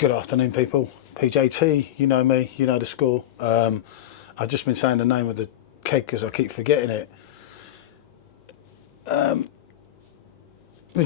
Good afternoon, people. PJT, you know me, you know the score. I've just been saying the name of the keg because I keep forgetting it.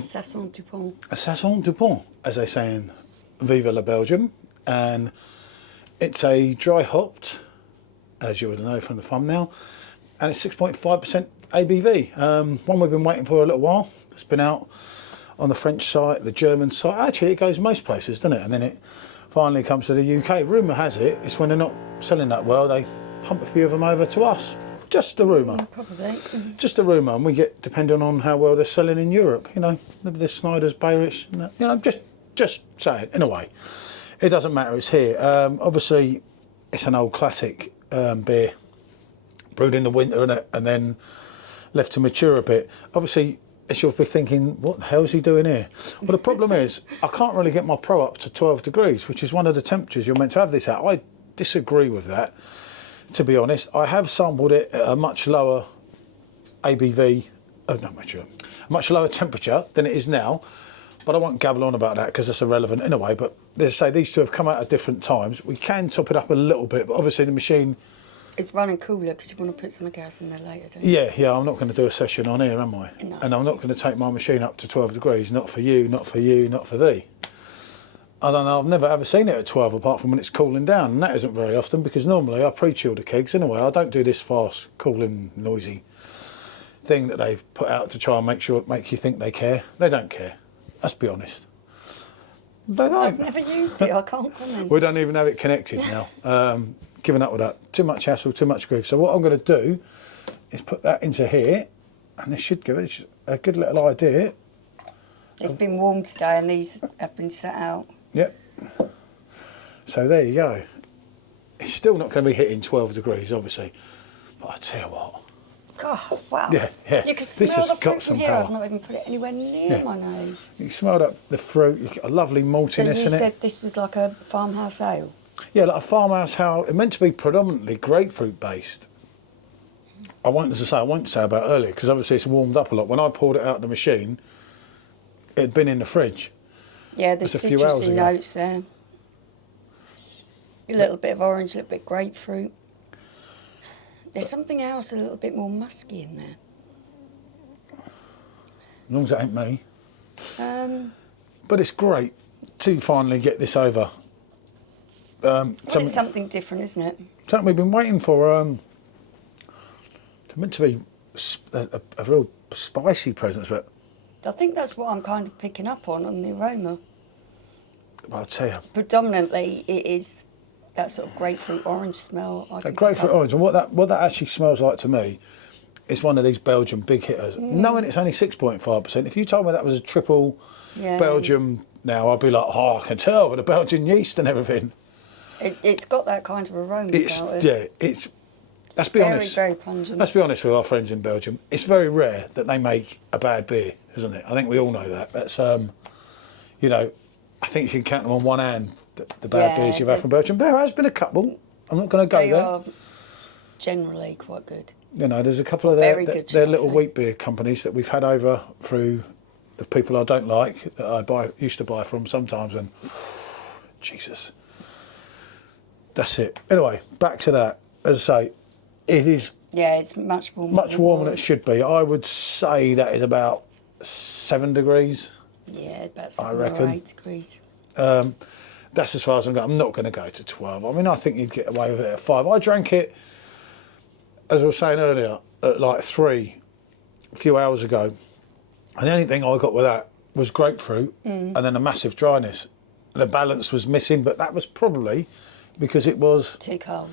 Saison Dupont. A Saison Dupont, as they say in Viva la Belgium. And it's a dry hopped, as you would know from the thumbnail, and it's 6.5% ABV. One we've been waiting for a little while. It's been out on the French site, the German site. Actually, it goes most places, doesn't it? And then it finally comes to the UK. Rumour has it, it's when they're not selling that well, they pump a few of them over to us. Just a rumour. Probably. Just a rumour, and we get, depending on how well they're selling in Europe, you know, the Snyder's, Bayerish, you know, just say it, in a way. It doesn't matter, it's here. Obviously, it's an old classic beer, brewed in the winter, innit, and then left to mature a bit. Obviously, as you'll be thinking, what the hell is he doing here? Well, the problem is, I can't really get my pro up to 12 degrees, which is one of the temperatures you're meant to have this at. I disagree with that, to be honest. I have sampled it at a much lower ABV, much lower temperature than it is now, but I won't gabble on about that because that's irrelevant in a way. But as I say, these two have come out at different times. We can top it up a little bit, but obviously the machine... It's running cooler because you want to put some gas in there later, don't you? Yeah, I'm not going to do a session on here, am I? No. And I'm not going to take my machine up to 12 degrees, not for you, not for you, not for thee. I don't know, I've never ever seen it at 12 apart from when it's cooling down, and that isn't very often because normally I pre-chill the kegs anyway. I don't do this fast, cooling, noisy thing that they've put out to try and make you think they care. They don't care, let's be honest. They don't. I've never used it, I can't comment. We don't even have it connected now. Giving up with that. Too much hassle, too much grief. So what I'm going to do is put that into here, and this should give it a good little idea. It's been warm today and these have been set out. Yep. So there you go. It's still not going to be hitting 12 degrees, obviously. But I tell you what. God, wow. Yeah. You can smell this has the got fruit some from here. power. I've not even put it anywhere near my nose. You smelled up the fruit. You've got a lovely maltiness So you in it. said this was like a farmhouse ale? Yeah, like a farmhouse house. It's meant to be predominantly grapefruit based. I won't say about earlier because obviously it's warmed up a lot. When I poured it out of the machine, it had been in the fridge. Yeah, there's That's a few hours citrusy ago. notes there. A little bit of orange, a little bit grapefruit. There's something else a little bit more musky in there. As long as it ain't me. But it's great to finally get this over. it's something different, isn't it? Something we've been waiting for. It's meant to be a real spicy presence, but I think that's what I'm kind of picking up on the aroma. I'll tell you. Predominantly, it is that sort of grapefruit orange smell. That grapefruit orange, and what that actually smells like to me is one of these Belgian big hitters. Knowing it's only 6.5%, if you told me that was a triple Belgium now, I'd be like, oh, I can tell with the Belgian yeast and everything. It's got that kind of aroma about it. Yeah, let's be honest. Very pungent. Let's be honest with our friends in Belgium. It's very rare that they make a bad beer, isn't it? I think we all know that. That's, you know, I think you can count them on one hand, the bad beers you've had from Belgium. There has been a couple. I'm not going to go there. They are generally quite good. You know, there's a couple of their little wheat beer companies that we've had over through the people I don't like, that I used to buy from sometimes, and Jesus. That's it. Anyway, back to that. As I say, it is... Yeah, it's much warmer. Much warmer than it should be. I would say that is about 7 degrees. Yeah, about 7 I reckon. or 8 degrees. That's as far as I'm going. I'm not going to go to 12. I mean, I think you'd get away with it at 5. I drank it, as I was saying earlier, at like 3 a few hours ago. And the only thing I got with that was grapefruit and then a massive dryness. The balance was missing, but that was probably because it was... Too cold.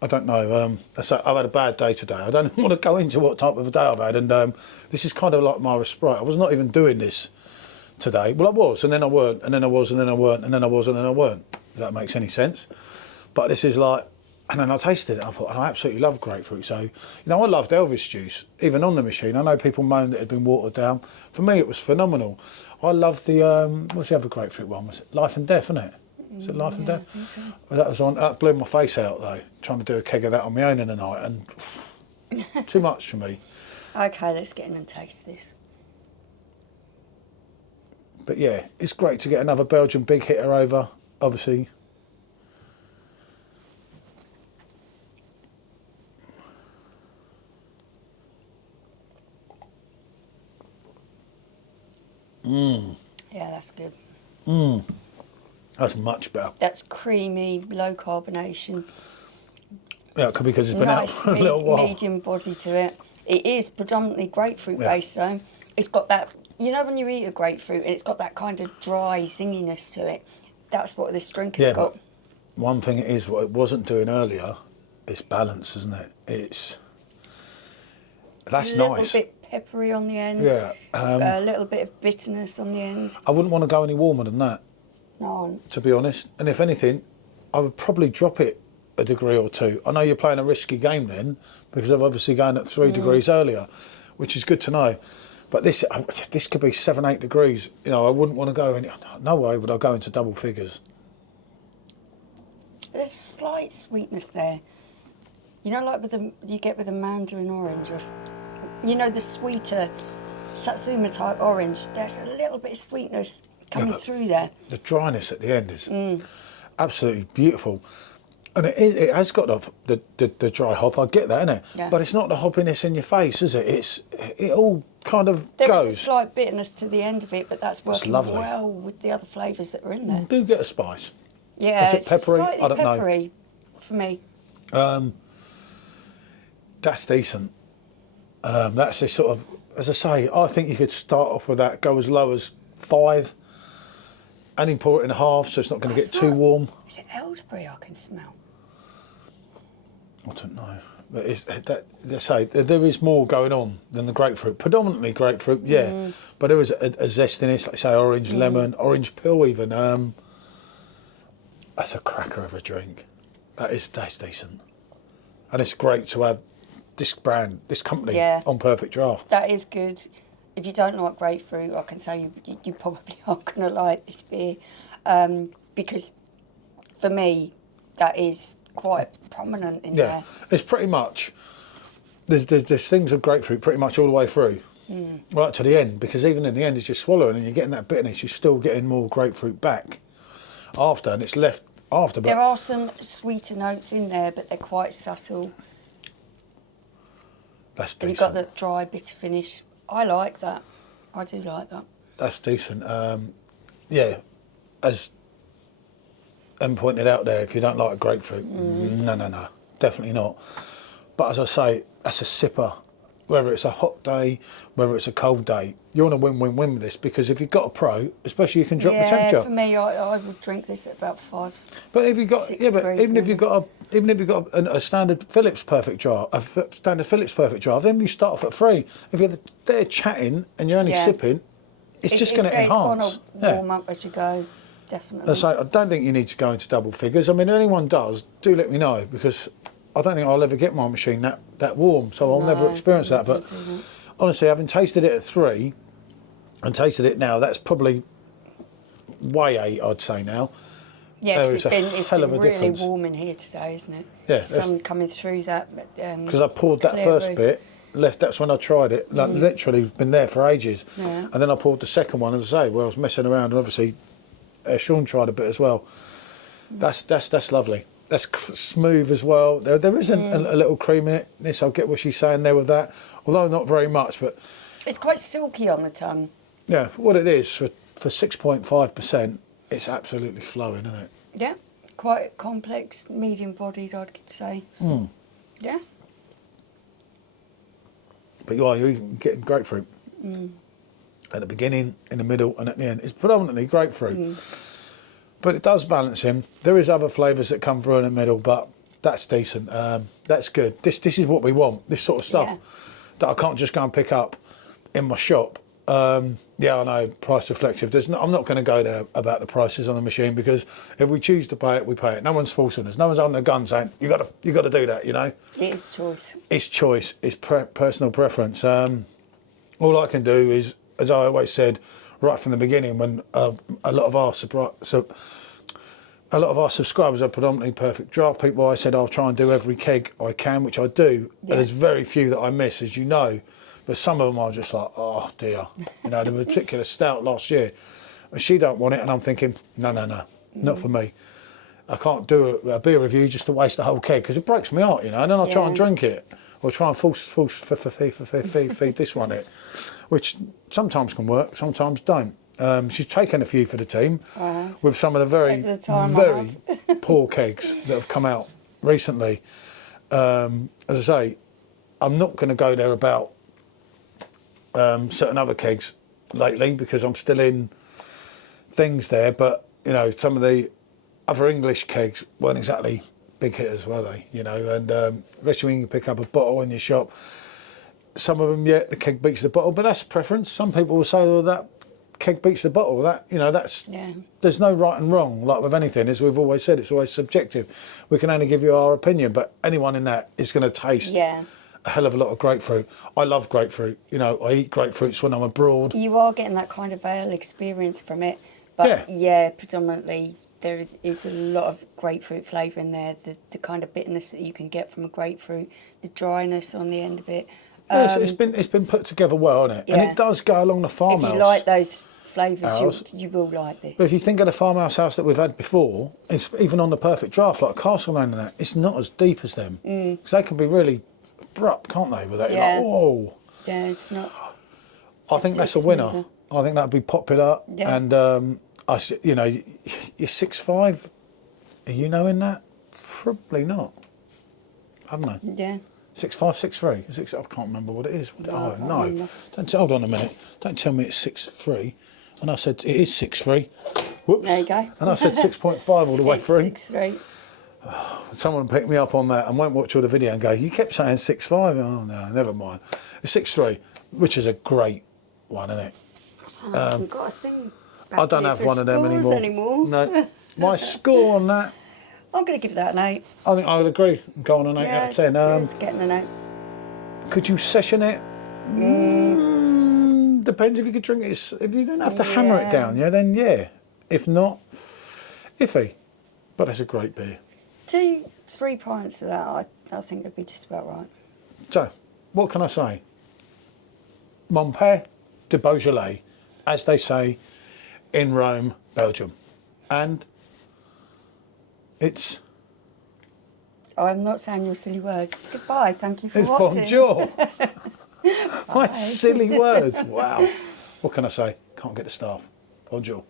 I don't know. I've had a bad day today. I don't want to go into what type of a day I've had. And this is kind of like my respite. I was not even doing this today. Well, I was, and then I weren't, and then I was, and then I weren't, and then I was, and then I weren't. If that makes any sense. But this is like... And then I tasted it. I thought, I absolutely love grapefruit. So, you know, I loved Elvis juice, even on the machine. I know people moaned that it had been watered down. For me, it was phenomenal. I love the, what's the other grapefruit one? Was it Life and Death, isn't it? Is it Life and Death? I think so. Well, that blew my face out, though, trying to do a keg of that on my own in the night. And too much for me. Okay, let's get in and taste this. But yeah, it's great to get another Belgian big hitter over, obviously. Yeah, that's good. That's much better. That's creamy, low carbonation. Yeah, it could be because it's been out for a little while. Medium body to it. It is predominantly grapefruit based though. It's got that, you know when you eat a grapefruit and it's got that kind of dry zinginess to it. That's what this drink has got. But one thing it is, what it wasn't doing earlier, it's balance, isn't it? That's nice. A little bit peppery on the end. Yeah. A little bit of bitterness on the end. I wouldn't want to go any warmer than that. No. To be honest. And if anything, I would probably drop it a degree or two. I know you're playing a risky game then, because I've obviously gone at 3 degrees earlier, which is good to know. But this could be 7, 8 degrees. You know, I wouldn't want to go any. No way would I go into double figures. There's a slight sweetness there. You know, like you get with a mandarin orange, or you know, the sweeter Satsuma type orange. There's a little bit of sweetness coming through there. The dryness at the end is absolutely beautiful. And it has got the dry hop, I get that, innit? Yeah. But it's not the hoppiness in your face, is it? It all kind of There goes. is a slight bitterness to the end of it, but that's working well with the other flavours that are in there. Do get a spice. Yeah, Is it it's peppery? slightly I don't know. peppery for me. That's decent. That's a sort of, as I say, I think you could start off with that, go as low as 5, and pour it in half, so it's not going to get too warm. Is it elderberry I can smell? I don't know. But there is more going on than the grapefruit. Predominantly grapefruit, yeah. But there is a zestiness, like say orange, lemon, orange peel even. That's a cracker of a drink. That's decent. And it's great to have this brand, this company on Perfect Draft. That is good. If you don't like grapefruit, I can say you probably aren't going to like this beer. Because for me, that is quite prominent in there. It's pretty much, there's things of grapefruit pretty much all the way through, right to the end, because even in the end, as you're swallowing and you're getting that bitterness, you're still getting more grapefruit back after, and it's left after. But there are some sweeter notes in there, but they're quite subtle. That's decent. And you've got the dry, bitter finish. I like that. I do like that. That's decent. Yeah, as Em pointed out there, if you don't like grapefruit, no, definitely not. But as I say, that's a sipper. Whether it's a hot day, whether it's a cold day, you're on a win-win-win with this, because if you've got a pro, especially, you can drop the temperature. Yeah, for me, I would drink this at about 5. But if you've got, even if you've got a standard Phillips Perfect Draft, then you start off at 3. If you're there chatting and you're only sipping, it's just going to enhance. It's going to warm up as you go, definitely. So I don't think you need to go into double figures. I mean, if anyone does, do let me know, because I don't think I'll ever get my machine that warm, so I'll never experience that. But honestly, having tasted it at 3 and tasted it now, that's probably way 8, I'd say now. Yeah, because it's been really difference. warm in here today, isn't it? Yeah, sun coming through that. Because I poured that first bit, that's when I tried it. Like, literally been there for ages. Yeah. And then I poured the second one, as I say, I was messing around, and obviously Sean tried a bit as well. That's lovely. That's smooth as well. There isn't a little cream in it. I get what she's saying there with that, although not very much. But it's quite silky on the tongue. Yeah, what it is for 6.5%, it's absolutely flowing, isn't it? Yeah, quite complex, medium-bodied, I'd say. Yeah. But you're even getting grapefruit at the beginning, in the middle, and at the end. It's predominantly grapefruit. But it does balance him. There is other flavours that come through in the middle, but that's decent. That's good. This is what we want. This sort of stuff that I can't just go and pick up in my shop. Yeah, I know, price reflective. I'm not going to go there about the prices on the machine, because if we choose to pay it, we pay it. No one's forcing us. No one's on the gun saying you got to do that. You know, it is choice. It's choice. It's personal preference. All I can do is, as I always said right from the beginning, when a lot of our subscribers are predominantly Perfect Draft people, I said I'll try and do every keg I can, which I do. Yeah. There's very few that I miss, as you know, but some of them are just like, oh dear. You know, the particular stout last year, and she don't want it, and I'm thinking, no, not for me. I can't do a beer review just to waste the whole keg, because it breaks my heart, you know. And then I try and drink it, or try and feed this one it, which sometimes can work, sometimes don't. She's taken a few for the team with some of the very poor kegs that have come out recently. As I say, I'm not going to go there about certain other kegs lately, because I'm still in things there, but you know, some of the other English kegs weren't exactly big hitters, were they? You know, and especially when you pick up a bottle in your shop, some of them, the keg beats the bottle, but that's a preference. Some people will say, well, that keg beats the bottle. That, you know, that's there's no right and wrong. Like with anything, as we've always said, it's always subjective. We can only give you our opinion, but anyone in that is going to taste a hell of a lot of grapefruit. I love grapefruit. You know, I eat grapefruits when I'm abroad. You are getting that kind of ale experience from it, but predominantly there is a lot of grapefruit flavour in there. The kind of bitterness that you can get from a grapefruit, the dryness on the end of it. It's been put together well, isn't it? And it does go along the farmhouse. If you like those flavours, you will like this. But if you think of the farmhouse house that we've had before, it's even on the Perfect Draft, like Castleman and that, it's not as deep as them. Because they can be really abrupt, can't they? With that, you're like, whoa. Yeah, it's not. I think that's a winner. I think that'd be popular. Yeah. And you know, you're 6'5". Are you knowing that? Probably not. I don't know. Yeah. 6'5", 6'3". I can't remember what it is. Oh no! Hold on a minute. Don't tell me it's 6'3". And I said it is 6'3". Whoops. There you go. And I said 6.5 all the way through. 6'3". Someone picked me up on that and won't watch all the video and go, you kept saying 6'5". Oh no, never mind. It's 6'3", which is a great one, isn't it? I've got a thing. I don't have one of them anymore. No, my score on that. I'm going to give that an 8. I think I would agree. Go on an 8 out of 10. It's getting an 8. Could you session it? Depends if you could drink it. If you don't have to hammer it down, then yeah. If not, iffy. But it's a great beer. 2-3 pints of that, I think would be just about right. So, what can I say? Mon Père de Beaujolais, as they say in Rome, Belgium. And it's... I'm not saying your silly words. Goodbye, thank you for it's watching. Bonjour. My silly words. Wow. What can I say? Can't get the staff. Bonjour.